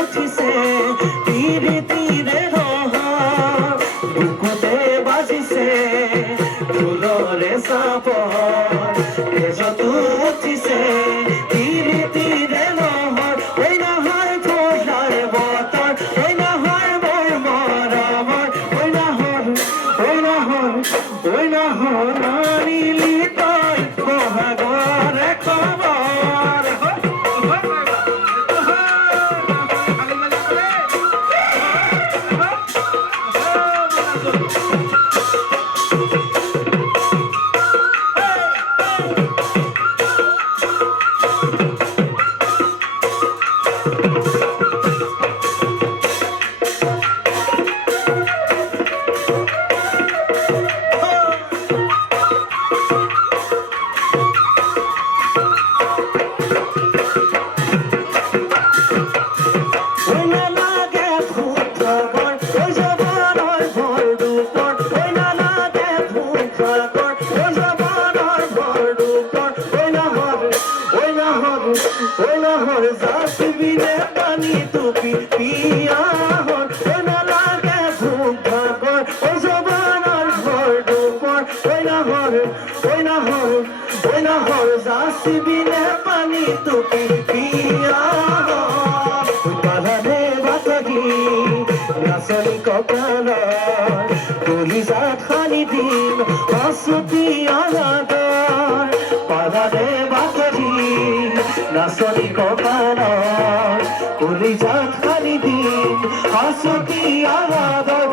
উঠিছে তীৰে তীৰে বুকুতে বাজিছে ফুলৰে চাপৰ এজত উঠিছে তীৰে তীৰে ওই নহয় ফুলাৰ বতৰ ওই নহয় মোৰ মৰমৰ ওই নহয় আনিলি তই বহাগৰে খবৰ পানি টুপি পিয়া লাগে ভুক ভাগৰ ওই জবানাৰ ঘৰ ডুবৰ ওই নহৰ যাচিবিনে পানি টুপি পিয়া বাধানে বাতগি নাচনি কপালৰ কলিজাত সানি দিম হচুতি আলাদৰ বাধানে বাতগি নাচনি কপালৰ কলিজাত সানি দিম হচুতি আলাদৰ